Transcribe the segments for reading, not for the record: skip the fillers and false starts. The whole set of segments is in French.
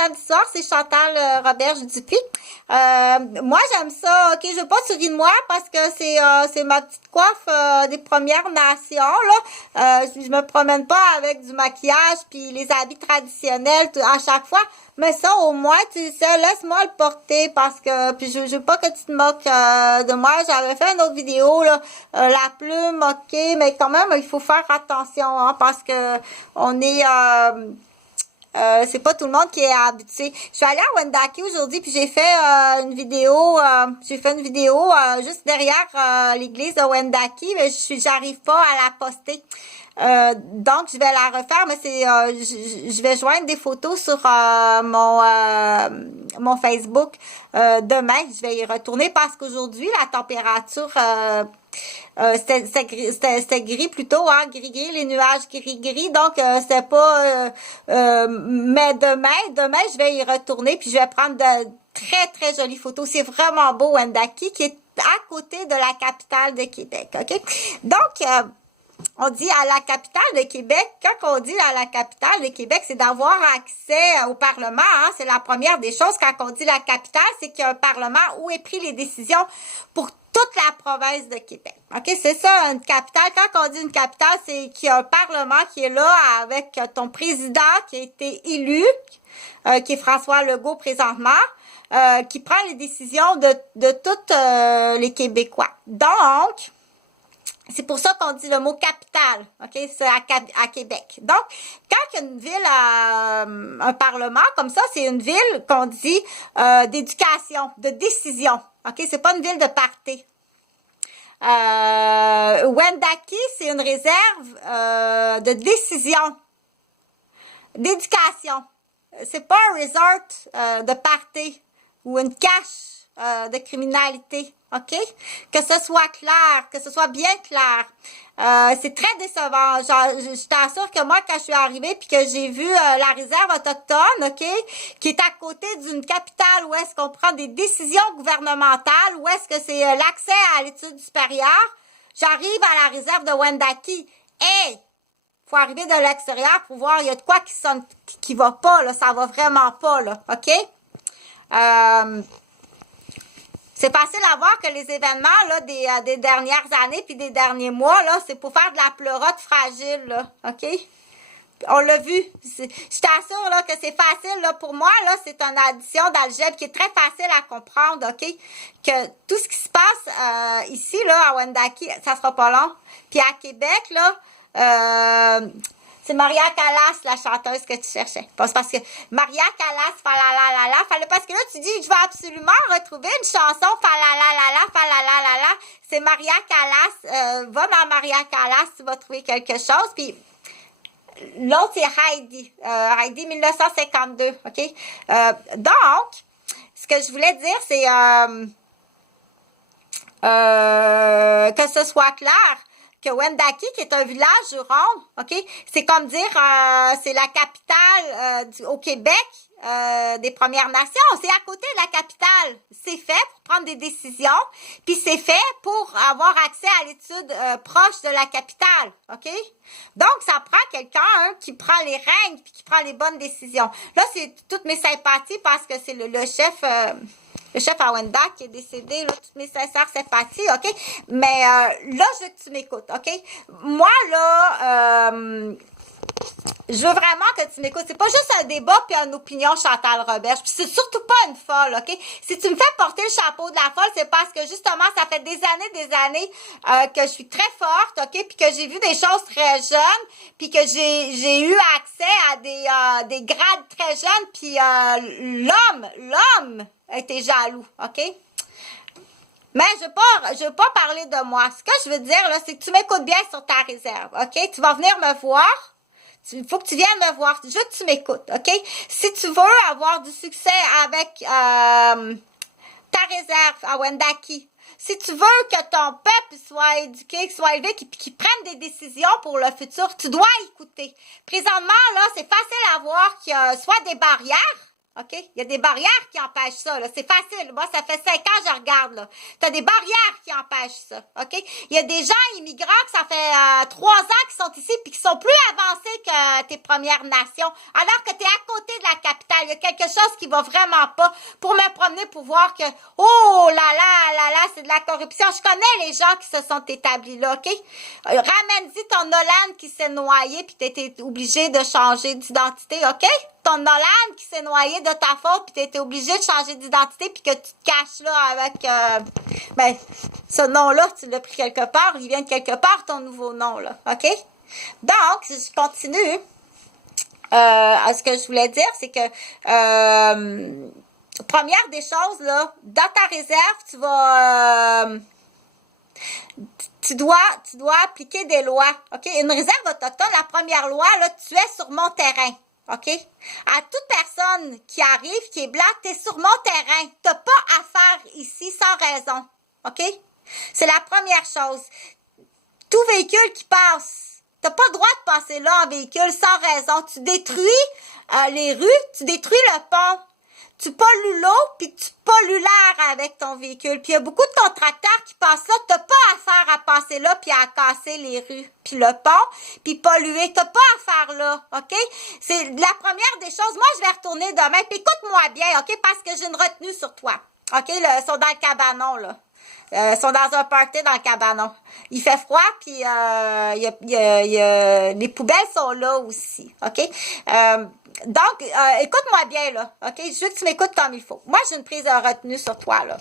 samedi soir, c'est Chantal Roberge Dupuis. Moi, j'aime ça. OK, je veux pas que tu ris de moi parce que c'est ma petite coiffe des Premières Nations, là. Je me promène pas avec du maquillage puis les habits traditionnels à chaque fois. Mais ça, au moins, tu sais, laisse-moi le porter parce que, puis je veux pas que tu te moques de moi. J'avais fait une autre vidéo, là, la plume, OK, mais quand même, il faut faire attention, hein, parce que on est, c'est pas tout le monde qui est habitué. Je suis allée à Wendake aujourd'hui, puis j'ai fait une vidéo, juste derrière l'église de Wendake, mais j'arrive pas à la poster. Donc, je vais la refaire, mais je vais joindre des photos sur mon Facebook demain. Je vais y retourner parce qu'aujourd'hui, la température, c'était gris plutôt, hein, gris-gris, les nuages gris-gris, donc c'était pas... mais demain, je vais y retourner, puis je vais prendre de très, très jolies photos. C'est vraiment beau, Wendake, qui est à côté de la capitale de Québec, OK? Donc... on dit à la capitale de Québec, quand on dit à la capitale de Québec, c'est d'avoir accès au Parlement. Hein? C'est la première des choses. Quand on dit la capitale, c'est qu'il y a un Parlement où est pris les décisions pour toute la province de Québec. OK? C'est ça, une capitale. Quand on dit une capitale, c'est qu'il y a un Parlement qui est là avec ton président qui a été élu, qui est François Legault présentement, qui prend les décisions de tous les Québécois. Donc... c'est pour ça qu'on dit le mot capitale, OK? C'est à Québec. Donc, quand une ville a un parlement comme ça, c'est une ville qu'on dit d'éducation, de décision, OK? C'est pas une ville de party. Wendake, c'est une réserve de décision, d'éducation. C'est pas un resort de party ou une cache de criminalité, OK? Que ce soit clair, que ce soit bien clair. C'est très décevant. Je t'assure que moi, quand je suis arrivée puis que j'ai vu la réserve autochtone, OK, qui est à côté d'une capitale où est-ce qu'on prend des décisions gouvernementales, où est-ce que c'est l'accès à l'étude supérieure, j'arrive à la réserve de Wendake. Hey! Faut arriver de l'extérieur pour voir, il y a de quoi qui va pas, là. Ça va vraiment pas, là. OK? C'est facile à voir que les événements là des dernières années puis des derniers mois, là, c'est pour faire de la pleurote fragile, là, OK? On l'a vu. Je t'assure là, que c'est facile. Là, pour moi, là, c'est une addition d'algèbre qui est très facile à comprendre, OK? Que tout ce qui se passe ici, là, à Wendake, ça sera pas long. Puis à Québec, là, c'est Maria Callas, la chanteuse que tu cherchais. Parce que Maria Callas, fallait parce que là, tu dis, je vais absolument retrouver une chanson, falalalala. C'est Maria Callas. Va dans Maria Callas, tu vas trouver quelque chose. Puis l'autre, c'est Heidi. Heidi 1952, OK? Donc, ce que je voulais dire, c'est que ce soit clair. Que Wendake, qui est un village Huron, OK? C'est comme dire, c'est la capitale au Québec des Premières Nations. C'est à côté de la capitale. C'est fait pour prendre des décisions, puis c'est fait pour avoir accès à l'étude proche de la capitale, OK? Donc, ça prend quelqu'un qui prend les règnes puis qui prend les bonnes décisions. Là, c'est toutes mes sympathies parce que c'est le chef... le chef à Wendake qui est décédé, là, toutes mes sincères sympathies, OK? Mais là, je veux que tu m'écoutes, OK? Moi, là, je veux vraiment que tu m'écoutes. C'est pas juste un débat puis une opinion Chantal Roberge. Puis c'est surtout pas une folle, OK? Si tu me fais porter le chapeau de la folle, c'est parce que justement, ça fait des années que je suis très forte, OK? Puis que j'ai vu des choses très jeunes, puis que j'ai eu accès à des grades très jeunes, puis l'homme était jaloux, OK? Mais je veux pas parler de moi. Ce que je veux dire, là, c'est que tu m'écoutes bien sur ta réserve, OK? Tu vas venir me voir. Il faut que tu viennes me voir. Je veux que tu m'écoutes, OK? Si tu veux avoir du succès avec ta réserve à Wendake, si tu veux que ton peuple soit éduqué, qu'il soit élevé, qu'il prenne des décisions pour le futur, tu dois écouter. Présentement, là, c'est facile à voir qu'il y a soit des barrières, OK? Il y a des barrières qui empêchent ça, là. C'est facile. Moi, ça fait 5 ans que je regarde, là. Tu as des barrières qui empêchent ça, OK? Il y a des gens immigrants que ça fait 3 ans qu'ils sont ici puis qui sont plus avancés que tes Premières Nations, alors que tu es à côté de la capitale. Il y a quelque chose qui va vraiment pas pour me promener pour voir que, oh là là, c'est de la corruption. Je connais les gens qui se sont établis là, OK? Ramène-y ton Nolan qui s'est noyé puis tu étais obligé de changer d'identité, OK? Ton Nolan qui s'est noyé de ta faute puis tu étais obligé de changer d'identité puis que tu te caches là avec ce nom-là, tu l'as pris quelque part, il vient de quelque part ton nouveau nom là, OK? Donc, je continue. Ce que je voulais dire, c'est que première des choses là, dans ta réserve, tu dois appliquer des lois, OK? Une réserve autochtone, la première loi, là, tu es sur mon terrain, OK? À toute personne qui arrive, qui est blanche, tu es sur mon terrain. Tu n'as pas à faire ici sans raison, OK? C'est la première chose. Tout véhicule qui passe, tu n'as pas le droit de passer là en véhicule sans raison. Tu détruis les rues, tu détruis le pont. Tu pollues l'eau, puis tu pollues l'air avec ton véhicule. Puis il y a beaucoup de contracteurs qui passent là. Tu n'as pas affaire à passer là, puis à casser les rues, puis le pont, puis polluer. Tu n'as pas affaire là, OK? C'est la première des choses. Moi, je vais retourner demain. Puis écoute-moi bien, OK? Parce que j'ai une retenue sur toi. OK? Ils sont dans le cabanon, là. Ils sont dans un party dans le cabanon. Il fait froid, puis les poubelles sont là aussi, OK? Donc, écoute-moi bien, là, OK? Je veux que tu m'écoutes comme il faut. Moi, j'ai une prise de retenue sur toi, là.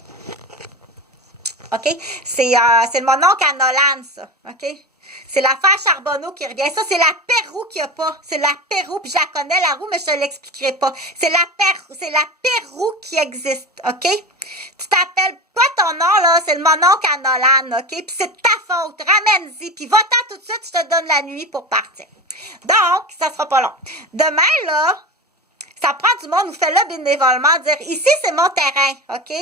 OK? C'est le mon oncle à Nolan, ça, OK? C'est l'affaire Charbonneau qui revient. Ça, c'est la Pérou qu'il n'y a pas. C'est la Pérou, puis je la connais, la roue, mais je te l'expliquerai pas. C'est la Pérou qui existe, OK? Tu t'appelles pas ton nom, là, c'est le mon oncle à Nolan, OK? Puis c'est de ta faute. Ramène-y, puis va-t'en tout de suite, je te donne la nuit pour partir. Donc, ça sera pas long. Demain, là, ça prend du monde, vous faites là bénévolement, dire ici c'est mon terrain, OK?